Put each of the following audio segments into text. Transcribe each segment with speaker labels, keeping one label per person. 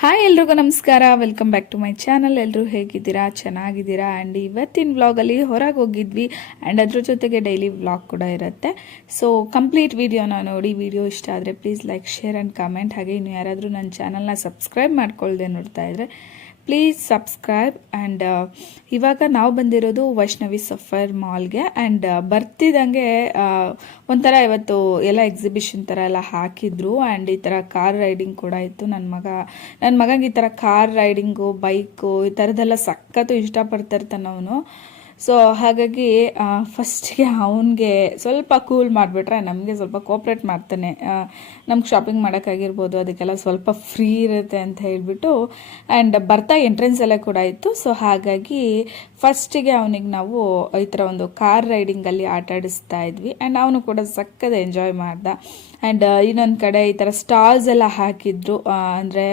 Speaker 1: Hi ಎಲ್ರಿಗೂ ನಮಸ್ಕಾರ. Welcome back to my channel ಎಲ್ಲರೂ ಹೇಗಿದ್ದೀರಾ? ಚೆನ್ನಾಗಿದ್ದೀರಾ? ಆ್ಯಂಡ್ ಇವತ್ತಿನ ವ್ಲಾಗಲ್ಲಿ ಹೊರಗೆ ಹೋಗಿದ್ವಿ. ಆ್ಯಂಡ್ ಅದ್ರ ಜೊತೆಗೆ ಡೈಲಿ ವ್ಲಾಗ್ ಕೂಡ ಇರುತ್ತೆ. ಸೊ ಕಂಪ್ಲೀಟ್ ವೀಡಿಯೋನ ನೋಡಿ. ವಿಡಿಯೋ ಇಷ್ಟ ಆದರೆ please like share and comment ಹಾಗೆ ಇನ್ನು ಯಾರಾದರೂ ನನ್ನ ಚಾನಲ್ನ ಸಬ್ಸ್ಕ್ರೈಬ್ ಮಾಡ್ಕೊಳ್ಳದೆ ನೋಡ್ತಾ ಇದ್ರೆ ಪ್ಲೀಸ್ ಸಬ್ಸ್ಕ್ರೈಬ್ ಆ್ಯಂಡ್ ಇವಾಗ ನಾವು ಬಂದಿರೋದು ವೈಷ್ಣವಿ ಸಫರ್ ಮಾಲ್ಗೆ ಆ್ಯಂಡ್ ಬರ್ತಿದ್ದಂಗೆ ಆ, ಒಂಥರ ಇವತ್ತು ಎಲ್ಲ ಎಕ್ಸಿಬಿಷನ್ ಥರ ಎಲ್ಲ ಹಾಕಿದ್ರು ಆ್ಯಂಡ್ ಈ ಥರ ಕಾರ್ ರೈಡಿಂಗ್ ಕೂಡ ಇತ್ತು. ನನ್ನ ಮಗ ನನ್ನ ಮಗಂಗೆ ಈ ಥರ ಕಾರ್ ರೈಡಿಂಗು ಬೈಕು ಈ ಥರದ್ದೆಲ್ಲ ಸಖತ್ತು ಇಷ್ಟಪಡ್ತಾ ಇರ್ತಾನೆ ಅವನು ಸೊ ಹಾಗಾಗಿ ಫಸ್ಟಿಗೆ ಅವನಿಗೆ ಸ್ವಲ್ಪ ಕೂಲ್ ಮಾಡಿಬಿಟ್ರೆ ನಮಗೆ ಸ್ವಲ್ಪ ಕೋಪ್ರೇಟ್ ಮಾಡ್ತಾನೆ. ನಮ್ಗೆ ಶಾಪಿಂಗ್ ಮಾಡೋಕ್ಕಾಗಿರ್ಬೋದು, ಅದಕ್ಕೆಲ್ಲ ಸ್ವಲ್ಪ ಫ್ರೀ ಇರುತ್ತೆ ಅಂತ ಹೇಳಿಬಿಟ್ಟು ಆ್ಯಂಡ್ ಬರ್ತಾ ಎಂಟ್ರೆನ್ಸ್ ಎಲ್ಲ ಕೂಡ ಇತ್ತು. ಸೊ ಹಾಗಾಗಿ ಫಸ್ಟಿಗೆ ಅವನಿಗೆ ನಾವು ಈ ಥರ ಒಂದು ಕಾರ್ ರೈಡಿಂಗಲ್ಲಿ ಆಟ ಆಡಿಸ್ತಾ ಇದ್ವಿ. ಆ್ಯಂಡ್ ಅವನು ಕೂಡ ಸಕ್ಕದ ಎಂಜಾಯ್ ಮಾಡ್ದ. ಆ್ಯಂಡ್ ಇನ್ನೊಂದು ಕಡೆ ಈ ಥರ ಸ್ಟಾಲ್ಸ್ ಎಲ್ಲ ಹಾಕಿದ್ರು. ಅಂದರೆ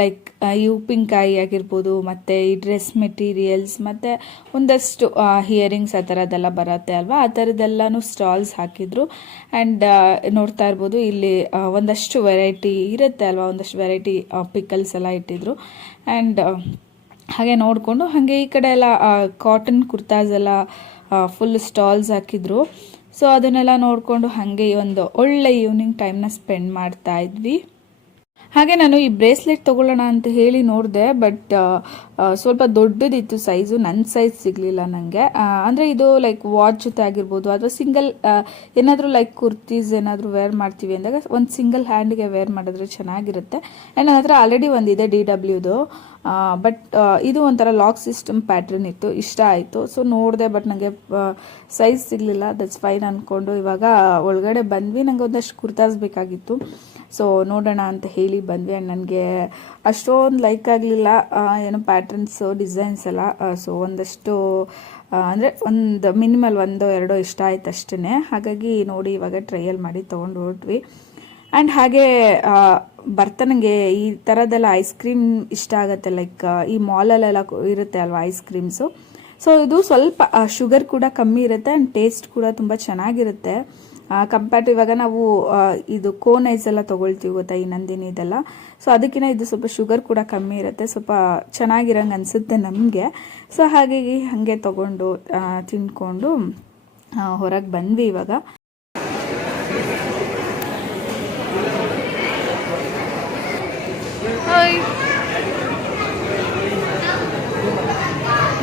Speaker 1: ಲೈಕ್ ಈ ಉಪ್ಪಿನಕಾಯಿ ಆಗಿರ್ಬೋದು, ಮತ್ತು ಈ ಡ್ರೆಸ್ ಮೆಟೀರಿಯಲ್ಸ್ ಮತ್ತು ಒಂದಷ್ಟು ಹಿಯರಿಂಗ್ಸ್ ಆ ಥರದ್ದೆಲ್ಲ ಬರುತ್ತೆ ಅಲ್ವಾ? ಆ ಥರದ್ದೆಲ್ಲನೂ ಸ್ಟಾಲ್ಸ್ ಹಾಕಿದ್ರು. ಆ್ಯಂಡ್ ನೋಡ್ತಾ ಇರ್ಬೋದು, ಇಲ್ಲಿ ಒಂದಷ್ಟು ವೆರೈಟಿ ಇರುತ್ತೆ ಅಲ್ವಾ? ಒಂದಷ್ಟು ವೆರೈಟಿ ಪಿಕಲ್ಸ್ ಎಲ್ಲ ಇಟ್ಟಿದ್ರು. ಆ್ಯಂಡ್ ಹಾಗೆ ನೋಡಿಕೊಂಡು, ಹಾಗೆ ಈ ಕಡೆ ಎಲ್ಲ ಕಾಟನ್ ಕುರ್ತಾಸ್ ಎಲ್ಲ ಫುಲ್ ಸ್ಟಾಲ್ಸ್ ಹಾಕಿದ್ರು. ಸೊ ಅದನ್ನೆಲ್ಲ ನೋಡಿಕೊಂಡು ಹಾಗೆ ಒಂದು ಒಳ್ಳೆ ಈವ್ನಿಂಗ್ ಟೈಮ್ನ ಸ್ಪೆಂಡ್ ಮಾಡ್ತಾ ಇದ್ವಿ. ಹಾಗೆ ನಾನು ಈ ಬ್ರೇಸ್ಲೆಟ್ ತಗೊಳ್ಳೋಣ ಅಂತ ಹೇಳಿ ನೋಡಿದೆ ಬಟ್ ಸ್ವಲ್ಪ ದೊಡ್ಡದಿತ್ತು ಸೈಜು ನನ್ನ ಸೈಜ್ ಸಿಗಲಿಲ್ಲ ನನಗೆ ಅಂದರೆ ಇದು ಲೈಕ್ ವಾಚ್ ಜೊತೆ ಆಗಿರ್ಬೋದು, ಅಥವಾ ಸಿಂಗಲ್ ಏನಾದರೂ ಲೈಕ್ ಕುರ್ತೀಸ್ ಏನಾದರೂ ವೇರ್ ಮಾಡ್ತೀವಿ ಅಂದಾಗ ಒಂದು ಸಿಂಗಲ್ ಹ್ಯಾಂಡ್ಗೆ ವೇರ್ ಮಾಡಿದ್ರೆ ಚೆನ್ನಾಗಿರುತ್ತೆ. ಆ್ಯಂಡ್ ನನ್ನ ಹತ್ರ ಆಲ್ರೆಡಿ ಒಂದಿದೆ ಡಿ ಡಬ್ಲ್ಯೂದು ಬಟ್ ಇದು ಒಂಥರ ಲಾಕ್ ಸಿಸ್ಟಮ್ ಪ್ಯಾಟ್ರನ್ ಇತ್ತು, ಇಷ್ಟ ಆಯಿತು. ಸೊ ನೋಡಿದೆ ಬಟ್ ನನಗೆ ಸೈಜ್ ಸಿಗಲಿಲ್ಲ ದಟ್ಸ್ ಫೈನ್ ಅಂದ್ಕೊಂಡು ಇವಾಗ ಒಳಗಡೆ ಬಂದ್ವಿ. ನನಗೆ ಒಂದಷ್ಟು ಕುರ್ತಾಸ್ ಬೇಕಾಗಿತ್ತು. ಸೊ ನೋಡೋಣ ಅಂತ ಹೇಳಿ ಬಂದ್ವಿ. ಆ್ಯಂಡ್ ನನಗೆ ಅಷ್ಟೊಂದು ಲೈಕ್ ಆಗಲಿಲ್ಲ. ಏನೋ ಪ್ಯಾಟ್ರನ್ಸು ಡಿಸೈನ್ಸ್ ಎಲ್ಲ. ಸೊ ಒಂದಷ್ಟು ಅಂದರೆ ಒಂದು ಮಿನಿಮಲ್ ಒಂದು ಎರಡೋ ಇಷ್ಟ ಆಯ್ತು ಅಷ್ಟೇ ಹಾಗಾಗಿ ನೋಡಿ ಇವಾಗ ಟ್ರಯಲ್ ಮಾಡಿ ತೊಗೊಂಡು ಹೊರಟ್ವಿ. ಆ್ಯಂಡ್ ಹಾಗೆ ಬರ್ತನಂಗೆ ಬರ್ತಾ ಈ ಥರದ್ದೆಲ್ಲ ಐಸ್ ಕ್ರೀಮ್ ಇಷ್ಟ ಆಗುತ್ತೆ. ಲೈಕ್ ಈ ಮಾಲಲ್ಲೆಲ್ಲ ಇರುತ್ತೆ ಅಲ್ವಾ ಐಸ್ ಕ್ರೀಮ್ಸು ಸೊ ಇದು ಸ್ವಲ್ಪ ಶುಗರ್ ಕೂಡ ಕಮ್ಮಿ ಇರುತ್ತೆ. ಆ್ಯಂಡ್ ಟೇಸ್ಟ್ ಕೂಡ ತುಂಬ ಚೆನ್ನಾಗಿರುತ್ತೆ. ಕಂಪೇರ್ ಟು ಇವಾಗ ನಾವು ಇದು ಕೋನ್ ಐಸ್ ಎಲ್ಲ ತೊಗೊಳ್ತೀವಿ ಗೊತ್ತಾ ಈ ನಂದಿನಿ ಇದೆಲ್ಲ. ಸೊ ಅದಕ್ಕಿಂತ ಇದು ಸ್ವಲ್ಪ ಶುಗರ್ ಕೂಡ ಕಮ್ಮಿ ಇರುತ್ತೆ. ಸ್ವಲ್ಪ ಚೆನ್ನಾಗಿರಂಗೆ ಅನಿಸುತ್ತೆ ನಮಗೆ. ಸೊ ಹಾಗಾಗಿ ಹಾಗೆ ತೊಗೊಂಡು ತಿಂದ್ಕೊಂಡು ತಿನ್ಕೊಂಡು ಹೊರಗೆ ಬಂದ್ವಿ ಇವಾಗ.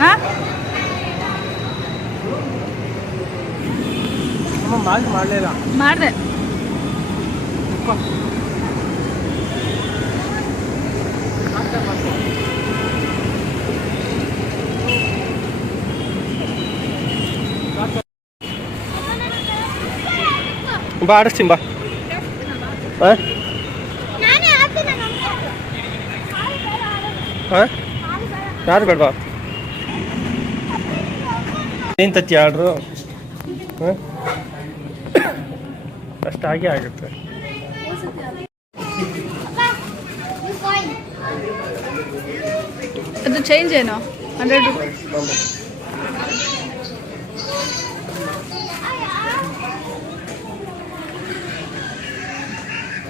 Speaker 1: ಹಾಂ
Speaker 2: ಅಮ್ಮ ಮಾಡಿ ಮಾಡಲಿಲ್ಲ
Speaker 1: ಮಾಡಿದೆ.
Speaker 2: ಬಾ ಆಡಿಸ್ತೀನಿ ಬಾ. ಹಾಂ ಹಾಂ ಯಾರು ಬೇಡವಾ? ಏನು ತತ್ತಿ ಆರ್ಡ್ರು ಹಾಂ ಅಷ್ಟಾಗೆ ಆಗುತ್ತೆ.
Speaker 1: ಅದು ಚೇಂಜ್ ಏನು? ಹಂಡ್ರೆಡ್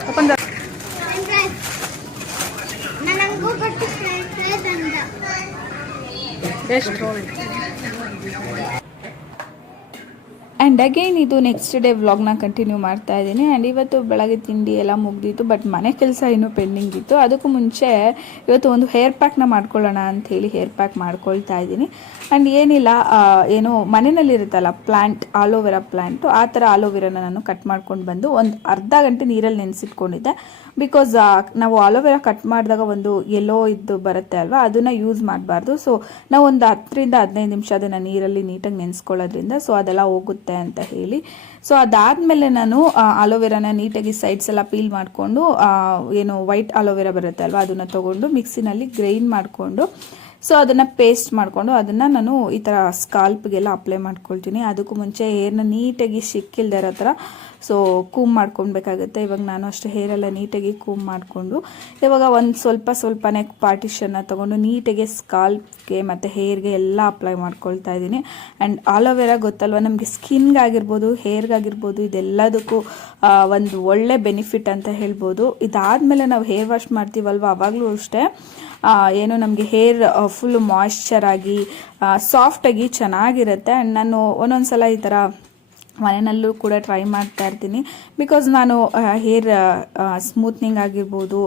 Speaker 1: ಓಪನ್
Speaker 3: ನನಗೂ ಕೊಟ್ಟು ಫ್ರೆಂಡ್ ಅಂದ
Speaker 1: ಎಷ್ಟು ಆ್ಯಂಡ್ ಅಗೈನ್ ಇದು ನೆಕ್ಸ್ಟ್ ಡೇ ವ್ಲಾಗ್ನ ಕಂಟಿನ್ಯೂ ಮಾಡ್ತಾ ಇದ್ದೀನಿ. ಆ್ಯಂಡ್ ಇವತ್ತು ಬೆಳಗ್ಗೆ ತಿಂಡಿ ಎಲ್ಲ ಮುಗ್ದಿತ್ತು ಬಟ್ ಮನೆ ಕೆಲಸ ಇನ್ನೂ ಪೆಂಡಿಂಗ್ ಇತ್ತು. ಅದಕ್ಕೂ ಮುಂಚೆ ಇವತ್ತು ಒಂದು ಹೇರ್ ಪ್ಯಾಕ್ನ ಮಾಡ್ಕೊಳ್ಳೋಣ ಅಂತ ಹೇಳಿ ಹೇರ್ ಪ್ಯಾಕ್ ಮಾಡ್ಕೊಳ್ತಾ ಇದ್ದೀನಿ. ಆ್ಯಂಡ್ ಏನಿಲ್ಲ ಏನು ಮನೆಯಲ್ಲಿರುತ್ತಲ್ಲ ಪ್ಲ್ಯಾಂಟ್ ಆಲೋವೆರಾ ಪ್ಲ್ಯಾಂಟು ಆ ಥರ ಆಲೋವೆರಾನ ನಾನು ಕಟ್ ಮಾಡ್ಕೊಂಡು ಬಂದು ಒಂದು ಅರ್ಧ ಗಂಟೆ ನೀರಲ್ಲಿ ನೆನೆಸಿಟ್ಕೊಂಡಿದ್ದೆ. ಬಿಕಾಸ್ ನಾವು ಆಲೋವೆರಾ ಕಟ್ ಮಾಡಿದಾಗ ಒಂದು ಎಲ್ಲೋ ಇದ್ದು ಬರುತ್ತೆ ಅಲ್ವಾ, ಅದನ್ನು ಯೂಸ್ ಮಾಡಬಾರ್ದು. ಸೊ ನಾವು ಒಂದು ಹತ್ತರಿಂದ ಹದಿನೈದು ನಿಮಿಷ ಅದನ್ನು ನೀರಲ್ಲಿ ನೀಟಾಗಿ ನೆನೆಸ್ಕೊಳ್ಳೋದ್ರಿಂದ ಸೊ ಅದೆಲ್ಲ ಹೋಗುತ್ತೆ ಹೇಳಿ. ಸೊ ಅದಾದಮೇಲೆ ನಾನು ಅಲೋವೆರಾನ ನೀಟಾಗಿ ಸೈಡ್ಸ್ ಎಲ್ಲ ಪೀಲ್ ಮಾಡಿಕೊಂಡು ಏನು ವೈಟ್ ಅಲೋವೆರಾ ಬರುತ್ತೆ ಅಲ್ವಾ, ಅದನ್ನು ತೊಗೊಂಡು ಮಿಕ್ಸಿನಲ್ಲಿ ಗ್ರೈಂಡ್ ಮಾಡಿಕೊಂಡು ಸೊ ಅದನ್ನು ಪೇಸ್ಟ್ ಮಾಡಿಕೊಂಡು ಅದನ್ನು ನಾನು ಈ ಥರ ಸ್ಕಾಲ್ಪ್ಗೆಲ್ಲ ಅಪ್ಲೈ ಮಾಡ್ಕೊಳ್ತೀನಿ. ಅದಕ್ಕೂ ಮುಂಚೆ ಏರ್ನ ನೀಟಾಗಿ ಸಿಕ್ಕಿಲ್ದೇ ಇರೋ ಸೊ ಕೂಮ್ ಮಾಡ್ಕೊಳ್ಬೇಕಾಗುತ್ತೆ ಇವಾಗ ನಾನು ಅಷ್ಟೇ ಹೇರೆಲ್ಲ ನೀಟಾಗಿ ಕೂಮ್ ಮಾಡಿಕೊಂಡು. ಇವಾಗ ಒಂದು ಸ್ವಲ್ಪ ಸ್ವಲ್ಪನೇ ಪಾರ್ಟಿಷನ್ನ ತೊಗೊಂಡು ನೀಟಾಗಿ ಸ್ಕಾಲ್ಪ್ಗೆ ಮತ್ತು ಹೇರ್ಗೆ ಎಲ್ಲ ಅಪ್ಲೈ ಮಾಡ್ಕೊಳ್ತಾ ಇದ್ದೀನಿ. ಆ್ಯಂಡ್ ಆಲೋವೆರಾ ಗೊತ್ತಲ್ವ? ನಮಗೆ ಸ್ಕಿನ್ಗಾಗಿರ್ಬೋದು ಹೇರ್ಗಾಗಿರ್ಬೋದು ಇದೆಲ್ಲದಕ್ಕೂ ಒಂದು ಒಳ್ಳೆ ಬೆನಿಫಿಟ್ ಅಂತ ಹೇಳ್ಬೋದು. ಇದಾದಮೇಲೆ ನಾವು ಹೇರ್ ವಾಶ್ ಮಾಡ್ತೀವಲ್ವ? ಅವಾಗಲೂ ಅಷ್ಟೇ. ಏನು ನಮಗೆ ಹೇರ್ ಫುಲ್ ಮಾಯ್ಶ್ಚರ್ ಆಗಿ ಸಾಫ್ಟಾಗಿ ಚೆನ್ನಾಗಿರುತ್ತೆ. ಆ್ಯಂಡ್ ನಾನು ಒಂದೊಂದು ಸಲ ಈ ಥರ ಮನೆಯಲ್ಲೂ ಕೂಡ ಟ್ರೈ ಮಾಡ್ತಾ ಇರ್ತೀನಿ. ಬಿಕಾಸ್ ನಾನು ಹೇರ್ ಸ್ಮೂತ್ನಿಂಗ್ ಆಗಿರ್ಬೋದು,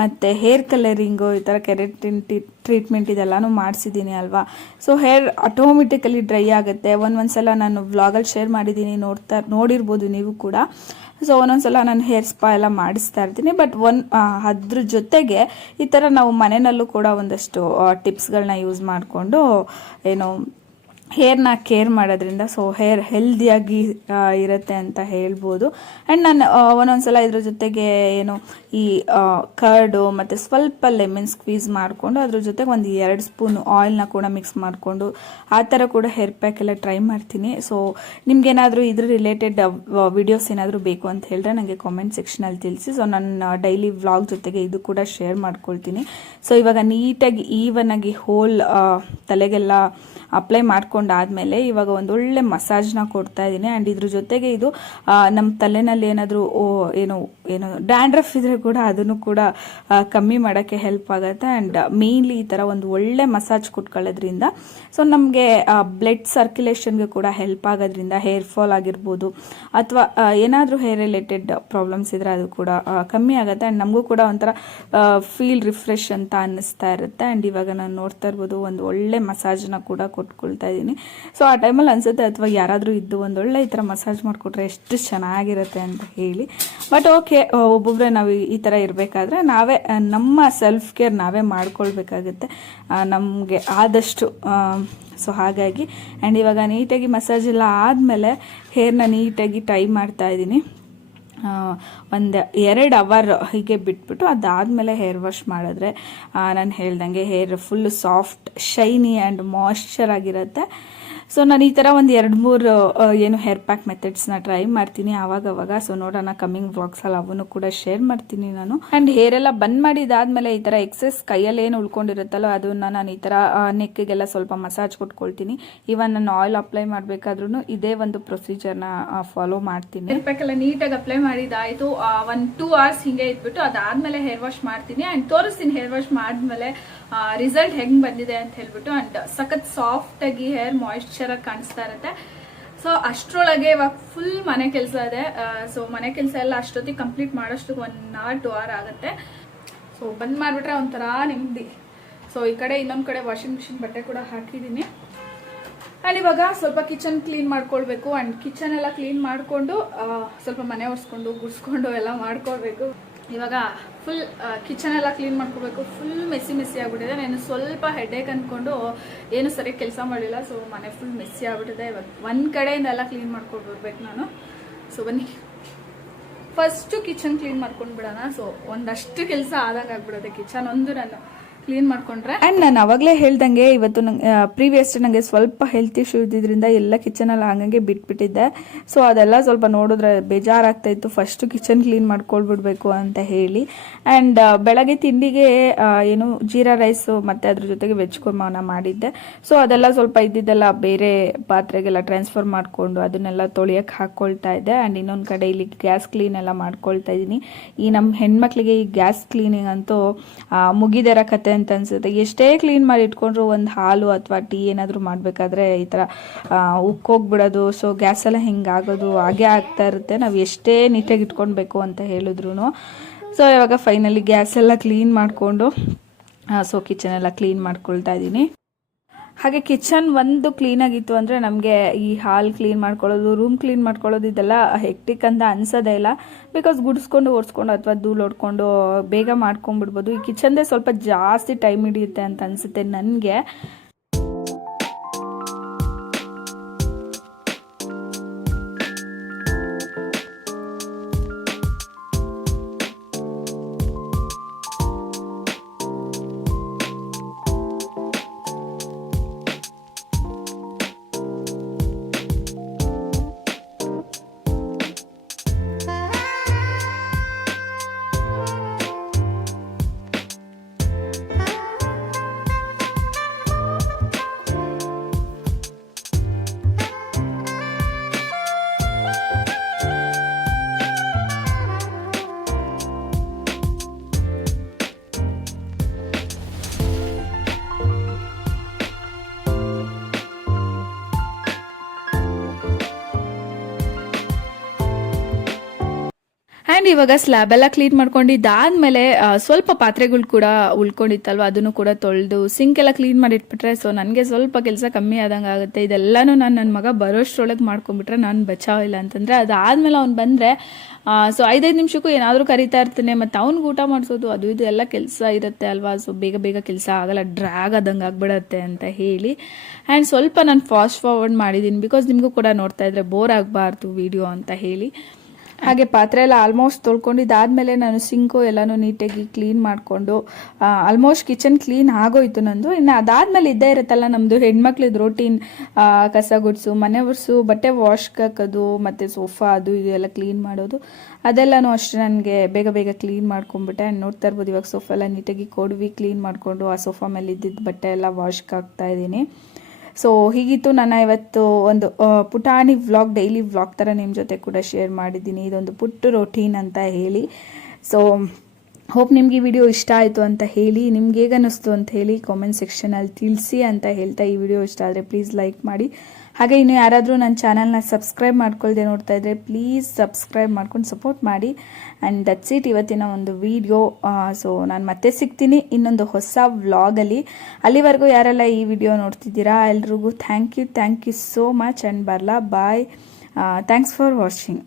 Speaker 1: ಮತ್ತು ಹೇರ್ ಕಲರಿಂಗು ಈ ಥರ ಕೆರೆಟಿನ್ ಟ್ರೀಟ್ಮೆಂಟ್ ಇದೆಲ್ಲನೂ ಮಾಡಿಸಿದ್ದೀನಿ ಅಲ್ವಾ? ಸೊ ಹೇರ್ ಆಟೋಮೆಟಿಕಲಿ ಡ್ರೈ ಆಗುತ್ತೆ. ಒಂದೊಂದು ಸಲ ನಾನು ವ್ಲಾಗಲ್ಲಿ ಶೇರ್ ಮಾಡಿದ್ದೀನಿ, ನೋಡ್ತಾ, ನೋಡಿರ್ಬೋದು ನೀವು ಕೂಡ. ಸೊ ಒಂದೊಂದ್ಸಲ ನಾನು ಹೇರ್ ಸ್ಪಾ ಎಲ್ಲ ಮಾಡಿಸ್ತಾ ಇರ್ತೀನಿ. ಬಟ್ ಒನ್ ಅದ್ರ ಜೊತೆಗೆ ಈ ಥರ ನಾವು ಮನೆಯಲ್ಲೂ ಕೂಡ ಒಂದಷ್ಟು ಟಿಪ್ಸ್ಗಳನ್ನ ಯೂಸ್ ಮಾಡಿಕೊಂಡು, ಏನು ಹೇರ್ನ ಕೇರ್ ಮಾಡೋದ್ರಿಂದ ಸೊ ಹೇರ್ ಹೆಲ್ದಿಯಾಗಿ ಇರುತ್ತೆ ಅಂತ ಹೇಳ್ಬೋದು. ಆ್ಯಂಡ್ ನಾನು ಒಂದೊಂದು ಸಲ ಇದ್ರ ಜೊತೆಗೆ ಏನು ಈ ಕರ್ಡು ಮತ್ತು ಸ್ವಲ್ಪ ಲೆಮನ್ ಸ್ಕ್ವೀಸ್ ಮಾಡಿಕೊಂಡು ಅದ್ರ ಜೊತೆಗೆ ಒಂದು ಎರಡು ಸ್ಪೂನ್ ಆಯಿಲ್ನ ಕೂಡ ಮಿಕ್ಸ್ ಮಾಡಿಕೊಂಡು ಆ ಥರ ಕೂಡ ಹೇರ್ ಪ್ಯಾಕ್ ಎಲ್ಲ ಟ್ರೈ ಮಾಡ್ತೀನಿ. ಸೊ ನಿಮ್ಗೇನಾದರೂ ಇದ್ರ ರಿಲೇಟೆಡ್ ವಿಡಿಯೋಸ್ ಏನಾದರೂ ಬೇಕು ಅಂತ ಹೇಳಿದ್ರೆ ನನಗೆ ಕಾಮೆಂಟ್ ಸೆಕ್ಷನಲ್ಲಿ ತಿಳಿಸಿ. ಸೊ ನನ್ನ ಡೈಲಿ ವ್ಲಾಗ್ ಜೊತೆಗೆ ಇದು ಕೂಡ ಶೇರ್ ಮಾಡ್ಕೊಳ್ತೀನಿ. ಸೊ ಇವಾಗ ನೀಟಾಗಿ ಈವನ್ ಆಗಿ ಹೋಲ್ ತಲೆಗೆಲ್ಲ ಅಪ್ಲೈ ಮಾಡ್ಕೊಂಡಾದ್ಮೇಲೆ ಇವಾಗ ಒಂದೊಳ್ಳೆ ಮಸಾಜ್ನ ಕೊಡ್ತಾ ಇದ್ದೀನಿ ಆ್ಯಂಡ್ ಇದ್ರ ಜೊತೆಗೆ ಇದು ನಮ್ಮ ತಲೆನಲ್ಲಿ ಏನಾದರೂ ಏನು ಏನು ಡ್ಯಾಂಡ್ರಫ್ ಇದ್ರೆ ಕೂಡ ಅದನ್ನು ಕೂಡ ಕಮ್ಮಿ ಮಾಡೋಕ್ಕೆ ಹೆಲ್ಪ್ ಆಗುತ್ತೆ. ಆ್ಯಂಡ್ ಮೇಯ್ನ್ಲಿ ಈ ಥರ ಒಂದು ಒಳ್ಳೆ ಮಸಾಜ್ ಕೊಟ್ಕೊಳ್ಳೋದ್ರಿಂದ ಸೊ ನಮಗೆ ಬ್ಲಡ್ ಸರ್ಕ್ಯುಲೇಷನ್ಗೆ ಕೂಡ ಹೆಲ್ಪ್ ಆಗೋದ್ರಿಂದ ಹೇರ್ ಫಾಲ್ ಆಗಿರ್ಬೋದು, ಅಥವಾ ಏನಾದರೂ ಹೇರ್ ರಿಲೇಟೆಡ್ ಪ್ರಾಬ್ಲಮ್ಸ್ ಇದ್ರೆ ಅದು ಕೂಡ ಕಮ್ಮಿ ಆಗುತ್ತೆ. ಆ್ಯಂಡ್ ನಮಗೂ ಕೂಡ ಒಂಥರ ಫೀಲ್ ರಿಫ್ರೆಶ್ ಅಂತ ಅನ್ನಿಸ್ತಾ ಇರುತ್ತೆ. ಆ್ಯಂಡ್ ಇವಾಗ ನಾನು ನೋಡ್ತಾ ಇರ್ಬೋದು ಒಂದು ಒಳ್ಳೆ ಮಸಾಜ್ನ ಕೂಡ ಕೊಟ್ಕೊಳ್ತಾ ಇದ್ದೀನಿ. ಸೊ ಆ ಟೈಮಲ್ಲಿ ಅನಿಸುತ್ತೆ ಅಥವಾ ಯಾರಾದರೂ ಇದ್ದು ಒಂದೊಳ್ಳೆ ಈ ಥರ ಮಸಾಜ್ ಮಾಡಿಕೊಟ್ರೆ ಎಷ್ಟು ಚೆನ್ನಾಗಿರುತ್ತೆ ಅಂತ ಹೇಳಿ. ಬಟ್ ಓಕೆ ಒಬ್ಬೊಬ್ಬರೇ ನಾವು ಈ- ಈ ಥರ ಇರಬೇಕಾದ್ರೆ ನಾವೇ ನಮ್ಮ ಸೆಲ್ಫ್ ಕೇರ್ ನಾವೇ ಮಾಡ್ಕೊಳ್ಬೇಕಾಗುತ್ತೆ. ನಮಗೆ ಆದಷ್ಟು ಸೊ ಹಾಗಾಗಿ ಆ್ಯಂಡ್ ಇವಾಗ ನೀಟಾಗಿ ಮಸಾಜ್ ಎಲ್ಲ ಆದಮೇಲೆ ಹೇರ್ನ ನೀಟಾಗಿ ಟೈ ಮಾಡ್ತಾ ಇದ್ದೀನಿ. ಒಂದು ಎರಡು ಅವರ್ ಹೀಗೆ ಬಿಟ್ಬಿಟ್ಟು ಅದಾದಮೇಲೆ ಹೇರ್ ವಾಶ್ ಮಾಡಿದ್ರೆ ನಾನು ಹೇಳ್ದಂಗೆ hair full soft shiny and moisture ಆಗಿರುತ್ತೆ. ಸೊ ನಾನು ಈ ಥರ ಒಂದು ಎರಡು ಮೂರು ಏನು ಹೇರ್ ಪ್ಯಾಕ್ ಮೆಥಡ್ಸ್ನ ಟ್ರೈ ಮಾಡ್ತೀನಿ ಆವಾಗ ಅವಾಗ ಸೊ ನೋಡೋಣ ಕಮ್ಮಿಂಗ್ ವ್ಲಾಗ್ಸಲ್ಲಿ ಅವನು ಕೂಡ ಶೇರ್ ಮಾಡ್ತೀನಿ ನಾನು. ಆ್ಯಂಡ್ ಹೇರ್ ಎಲ್ಲ ಬಂದ್ ಮಾಡಿದಾದ್ಮೇಲೆ ಈ ಥರ ಎಕ್ಸಸ್ ಕೈಯಲ್ಲಿ ಏನು ಉಳ್ಕೊಂಡಿರುತ್ತಲ್ಲ ಅದನ್ನು ನಾನು ಈ ಥರ ನೆಕ್ಗೆಲ್ಲ ಸ್ವಲ್ಪ ಮಸಾಜ್ ಕೊಟ್ಕೊಳ್ತೀನಿ. ಇವನ್ ನಾನು ಆಯಿಲ್ ಅಪ್ಲೈ ಮಾಡಬೇಕಾದ್ರೂ ಇದೇ ಒಂದು ಪ್ರೊಸೀಜರ್ನ ಫಾಲೋ ಮಾಡ್ತೀನಿ. ಹೇರ್ ಪ್ಯಾಕ್ ಎಲ್ಲ ನೀಟಾಗಿ ಅಪ್ಲೈ ಮಾಡಿದಾಯಿತು. ಒಂದು ಟೂ ಅವರ್ಸ್ ಹಿಂಗೆ ಇಟ್ಬಿಟ್ಟು ಅದಾದಮೇಲೆ ಹೇರ್ ವಾಶ್ ಮಾಡ್ತೀನಿ. ಆ್ಯಂಡ್ ತೋರಿಸ್ತೀನಿ ಹೇರ್ ವಾಶ್ ಮಾಡಿದ್ಮೇಲೆ ರಿಸಲ್ಟ್ ಹೆಂಗೆ ಬಂದಿದೆ ಅಂತ ಹೇಳ್ಬಿಟ್ಟು. ಆ್ಯಂಡ್ ಸಖತ್ ಸಾಫ್ಟಾಗಿ ಹೇರ್ ಮಾಯಿಶ್ಚರ್ ಆಗಿ ಕಾಣಿಸ್ತಾ ಇರುತ್ತೆ. ಸೊ ಅಷ್ಟರೊಳಗೆ ಇವಾಗ ಫುಲ್ ಮನೆ ಕೆಲಸ ಇದೆ. ಸೊ ಮನೆ ಕೆಲಸ ಎಲ್ಲ ಅಷ್ಟೊತ್ತಿಗೆ ಕಂಪ್ಲೀಟ್ ಮಾಡೋಷ್ಟು ಒನ್ ಅವರ್ ಟು ಅವರ್ ಆಗುತ್ತೆ. ಸೊ ಬಂದ್ ಮಾಡಿಬಿಟ್ರೆ ಒಂಥರ ನೆಮ್ಮದಿ. ಸೊ ಈ ಕಡೆ ಇನ್ನೊಂದು ಕಡೆ ವಾಷಿಂಗ್ ಮಿಷಿನ್ ಬಟ್ಟೆ ಕೂಡ ಹಾಕಿದ್ದೀನಿ. ಆ್ಯಂಡ್ ಇವಾಗ ಸ್ವಲ್ಪ ಕಿಚನ್ ಕ್ಲೀನ್ ಮಾಡ್ಕೊಳ್ಬೇಕು. ಆ್ಯಂಡ್ ಕಿಚನ್ ಎಲ್ಲ ಕ್ಲೀನ್ ಮಾಡಿಕೊಂಡು ಸ್ವಲ್ಪ ಮನೆ ಒರೆಸ್ಕೊಂಡು, ಗುಡಿಸ್ಕೊಂಡು ಎಲ್ಲ ಮಾಡ್ಕೊಳ್ಬೇಕು. ಇವಾಗ ಫುಲ್ ಕಿಚನ್ ಎಲ್ಲ ಕ್ಲೀನ್ ಮಾಡ್ಕೋಬೇಕು. ಫುಲ್ ಮೆಸ್ಸಿ ಮೆಸ್ಸಿ ಆಗ್ಬಿಟ್ಟಿದೆ. ನಾನು ಸ್ವಲ್ಪ ಹೆಡೇಕ್ ಅಂದ್ಕೊಂಡು ಏನು ಸರಿ ಕೆಲಸ ಮಾಡಿಲ್ಲ. ಸೊ ಮನೆ ಫುಲ್ ಮೆಸ್ಸಿ ಆಗ್ಬಿಟ್ಟಿದೆ. ಇವಾಗ ಒಂದು ಕಡೆಯಿಂದ ಎಲ್ಲ ಕ್ಲೀನ್ ಮಾಡ್ಕೊಂಡು ಬರ್ಬೇಕು ನಾನು. ಸೊ ಬನ್ನಿ. ಫಸ್ಟು ಕಿಚನ್ ಕ್ಲೀನ್ ಮಾಡ್ಕೊಂಡು ಬಿಡೋಣ. ಸೊ ಒಂದಷ್ಟು ಕೆಲಸ ಆದಾಗ ಆಗ್ಬಿಡುತ್ತೆ ಕಿಚನ್ ಒಂದು ನಾನು ಕ್ಲೀನ್ ಮಾಡ್ಕೊಂಡ್ರೆ? ಆ್ಯಂಡ್ ನಾನು ಅವಾಗಲೇ ಹೇಳ್ದಂಗೆ ಇವತ್ತು ನಂಗೆ ಪ್ರೀವಿಯಸ್ ನನಗೆ ಸ್ವಲ್ಪ ಹೆಲ್ತ್ ಇಶ್ಯೂ ಇದ್ದಿದ್ದರಿಂದ ಎಲ್ಲ ಕಿಚನಲ್ಲಿ ಹಂಗಂಗೆ ಬಿಟ್ಬಿಟ್ಟಿದ್ದೆ. ಸೊ ಅದೆಲ್ಲ ಸ್ವಲ್ಪ ನೋಡಿದ್ರೆ ಬೇಜಾರಾಗ್ತಾ ಇತ್ತು ಫಸ್ಟು ಕಿಚನ್ ಕ್ಲೀನ್ ಮಾಡ್ಕೊಳ್ಬಿಡ್ಬೇಕು ಅಂತ ಹೇಳಿ. ಆ್ಯಂಡ್ ಬೆಳಗ್ಗೆ ತಿಂಡಿಗೆ ಏನು ಜೀರಾ ರೈಸು ಮತ್ತು ಅದ್ರ ಜೊತೆಗೆ ವೆಜ್ ಕುರ್ಮಾನ ಮಾಡಿದ್ದೆ. ಸೊ ಅದೆಲ್ಲ ಸ್ವಲ್ಪ ಇದ್ದಿದ್ದೆಲ್ಲ ಬೇರೆ ಪಾತ್ರೆಗೆಲ್ಲ ಟ್ರಾನ್ಸ್ಫರ್ ಮಾಡಿಕೊಂಡು ಅದನ್ನೆಲ್ಲ ತೊಳಿಯಕ್ಕೆ ಹಾಕ್ಕೊಳ್ತಾ ಇದ್ದೆ. ಆ್ಯಂಡ್ ಇನ್ನೊಂದು ಕಡೆ ಇಲ್ಲಿ ಗ್ಯಾಸ್ ಕ್ಲೀನ್ ಎಲ್ಲ ಮಾಡ್ಕೊಳ್ತಾ ಇದ್ದೀನಿ. ಈ ನಮ್ಮ ಹೆಣ್ಮಕ್ಳಿಗೆ ಈ ಗ್ಯಾಸ್ ಕ್ಲೀನಿಂಗ್ ಅಂತೂ ಮುಗಿದಿರೋ ಕತೆ. ಅಂತ ಅನ್ಸುತ್ತೆ. ಎಷ್ಟೇ ಕ್ಲೀನ್ ಮಾಡಿ ಇಟ್ಕೊಂಡ್ರು ಒಂದು ಹಾಲು ಅಥವಾ ಟೀ ಏನಾದರೂ ಮಾಡಬೇಕಾದ್ರೆ ಈ ಥರ ಉಕ್ಕೋಗ್ಬಿಡೋದು ಸೊ ಗ್ಯಾಸ್ ಎಲ್ಲ ಹಿಂಗಾಗೋದು ಹಾಗೆ ಆಗ್ತಾ ಇರುತ್ತೆ. ನಾವು ಎಷ್ಟೇ ನೀಟಾಗಿ ಇಟ್ಕೊಳ್ಬೇಕು ಅಂತ ಹೇಳಿದ್ರು ಸೊ ಇವಾಗ ಫೈನಲಿ ಗ್ಯಾಸ್ ಎಲ್ಲ ಕ್ಲೀನ್ ಮಾಡಿಕೊಂಡು ಸೊ ಕಿಚನ್ ಎಲ್ಲ ಕ್ಲೀನ್ ಮಾಡ್ಕೊಳ್ತಾ ಇದ್ದೀನಿ. ಹಾಗೆ ಕಿಚನ್ ಒಂದು ಕ್ಲೀನ್ ಆಗಿತ್ತು ಅಂದರೆ ನಮಗೆ ಈ ಹಾಲ್ ಕ್ಲೀನ್ ಮಾಡ್ಕೊಳ್ಳೋದು ರೂಮ್ ಕ್ಲೀನ್ ಮಾಡ್ಕೊಳ್ಳೋದು ಇದೆಲ್ಲ ಹೆಕ್ಟಿಕ್ ಅಂತ ಅನ್ಸೋದೇ ಇಲ್ಲ. ಬಿಕಾಸ್ ಗುಡಿಸ್ಕೊಂಡು, ಓಡಿಸ್ಕೊಂಡು ಅಥವಾ ಧೂಳು ಹೊಡ್ಕೊಂಡು ಬೇಗ ಮಾಡ್ಕೊಂಡ್ಬಿಡ್ಬೋದು. ಈ ಕಿಚನ್ದೇ ಸ್ವಲ್ಪ ಜಾಸ್ತಿ ಟೈಮ್ ಹಿಡಿಯುತ್ತೆ ಅಂತ ಅನಿಸುತ್ತೆ ನನಗೆ. ಆ್ಯಂಡ್ ಇವಾಗ ಸ್ಲ್ಯಾಬ್ ಎಲ್ಲ ಕ್ಲೀನ್ ಮಾಡ್ಕೊಂಡಿದ್ದಾದ್ಮೇಲೆ ಸ್ವಲ್ಪ ಪಾತ್ರೆಗಳು ಕೂಡ ಉಳ್ಕೊಂಡಿತ್ತಲ್ವ? ಅದನ್ನು ಕೂಡ ತೊಳೆದು ಸಿಂಕ್ ಎಲ್ಲ ಕ್ಲೀನ್ ಮಾಡಿಟ್ಬಿಟ್ರೆ ಸೊ ನನಗೆ ಸ್ವಲ್ಪ ಕೆಲಸ ಕಮ್ಮಿ ಆದಂಗೆ ಆಗುತ್ತೆ. ಇದೆಲ್ಲನೂ ನಾನು ನನ್ನ ಮಗ ಬರೋಷ್ಟ್ರೊಳಗೆ ಮಾಡ್ಕೊಂಡ್ಬಿಟ್ರೆ ನಾನು ಬಚಾವ್ ಇಲ್ಲ ಅಂತಂದರೆ ಅದಾದಮೇಲೆ ಅವ್ನು ಬಂದರೆ ಸೊ ಐದೈದು ನಿಮಿಷಕ್ಕೂ ಏನಾದರೂ ಕರಿತಾ ಇರ್ತಾನೆ, ಮತ್ತು ಅವ್ನಿಗೆ ಊಟ ಮಾಡಿಸೋದು, ಅದು ಇದು ಎಲ್ಲ ಕೆಲಸ ಇರುತ್ತೆ ಅಲ್ವಾ? ಸೊ ಬೇಗ ಬೇಗ ಕೆಲಸ ಆಗಲ್ಲ ಡ್ರ್ಯಾಗ್ ಆದಂಗೆ ಆಗ್ಬಿಡತ್ತೆ ಅಂತ ಹೇಳಿ. ಆ್ಯಂಡ್ ಸ್ವಲ್ಪ ನಾನು ಫಾಸ್ಟ್ ಫಾರ್ವರ್ಡ್ ಮಾಡಿದ್ದೀನಿ ಬಿಕಾಸ್ ನಿಮಗೂ ಕೂಡ ನೋಡ್ತಾ ಇದ್ರೆ ಬೋರ್ ಆಗಬಾರ್ದು ವಿಡಿಯೋ ಅಂತ ಹೇಳಿ. ಹಾಗೆ ಪಾತ್ರೆ ಎಲ್ಲ ಆಲ್ಮೋಸ್ಟ್ ತೊಳ್ಕೊಂಡಿದ್ದಾದ್ಮೇಲೆ ನಾನು ಸಿಂಕು ಎಲ್ಲನೂ ನೀಟಾಗಿ ಕ್ಲೀನ್ ಮಾಡಿಕೊಂಡು ಆಲ್ಮೋಸ್ಟ್ ಕಿಚನ್ ಕ್ಲೀನ್ ಆಗೋಯ್ತು ನಂದು. ಇನ್ನು ಅದಾದ್ಮೇಲೆ ಇದ್ದೇ ಇರುತ್ತಲ್ಲ ನಮ್ಮದು ಹೆಣ್ಮಕ್ಳದ್ದು ರೋಟೀನ್ ಕಸ ಗುಡಿಸು, ಮನೆ ಒರೆಸು, ಬಟ್ಟೆ ವಾಶ್ ಹಾಕೋದು, ಮತ್ತು ಸೋಫಾ ಅದು ಇದು ಎಲ್ಲ ಕ್ಲೀನ್ ಮಾಡೋದು. ಅದೆಲ್ಲನೂ ಅಷ್ಟೇ ನನಗೆ ಬೇಗ ಬೇಗ ಕ್ಲೀನ್ ಮಾಡ್ಕೊಂಡ್ಬಿಟ್ಟೆ. ಆ್ಯಂಡ್ ನೋಡ್ತಾ ಇರ್ಬೋದು ಇವಾಗ ಸೋಫಾ ಎಲ್ಲ ನೀಟಾಗಿ ಕೊಡ್ವಿ ಕ್ಲೀನ್ ಮಾಡಿಕೊಂಡು ಆ ಸೋಫಾ ಮೇಲೆ ಇದ್ದಿದ್ದ ಬಟ್ಟೆ ಎಲ್ಲ ವಾಶ್ಗೆ ಹಾಕ್ತಾ ಇದ್ದೀನಿ. ಸೊ ಹೀಗಿತ್ತು ನನ್ನ ಇವತ್ತು ಒಂದು ಪುಟಾಣಿ ವ್ಲಾಗ್ ಡೈಲಿ ವ್ಲಾಗ್ ಥರ ನಿಮ್ಮ ಜೊತೆ ಕೂಡ ಶೇರ್ ಮಾಡಿದ್ದೀನಿ. ಇದೊಂದು ಪುಟ್ಟ ರೊಟೀನ್ ಅಂತ ಹೇಳಿ. ಸೊ ಹೋಪ್ ನಿಮಗೆ ಈ ವಿಡಿಯೋ ಇಷ್ಟ ಆಯಿತು ಅಂತ ಹೇಳಿ. ನಿಮ್ಗೆ ಹೇಗೆ ಅನ್ನಿಸ್ತು ಅಂತ ಹೇಳಿ ಕಾಮೆಂಟ್ ಸೆಕ್ಷನಲ್ಲಿ ತಿಳಿಸಿ ಅಂತ ಹೇಳ್ತಾ ಈ ವಿಡಿಯೋ ಇಷ್ಟ ಆದರೆ ಪ್ಲೀಸ್ ಲೈಕ್ ಮಾಡಿ. ಹಾಗೆ ಇನ್ನು ಯಾರಾದರೂ ನನ್ನ ಚಾನಲ್ನ ಸಬ್ಸ್ಕ್ರೈಬ್ ಮಾಡ್ಕೊಳ್ದೆ ನೋಡ್ತಾ ಇದ್ದರೆ ಪ್ಲೀಸ್ ಸಬ್ಸ್ಕ್ರೈಬ್ ಮಾಡ್ಕೊಂಡು ಸಪೋರ್ಟ್ ಮಾಡಿ. ಆ್ಯಂಡ್ ದಟ್ಸ್ ಇಟ್ ಇವತ್ತಿನ ಒಂದು ವಿಡಿಯೋ ಸೊ ನಾನು ಮತ್ತೆ ಸಿಗ್ತೀನಿ ಇನ್ನೊಂದು ಹೊಸ ವ್ಲಾಗಲ್ಲಿ ಅಲ್ಲಿವರೆಗೂ ಯಾರೆಲ್ಲ ಈ ವಿಡಿಯೋ ನೋಡ್ತಿದ್ದೀರಾ, ಎಲ್ರಿಗೂ thank you thank you so much and ಬರ್ಲಾ ಬಾಯ್ ಥ್ಯಾಂಕ್ಸ್ ಫಾರ್ ವಾಚಿಂಗ್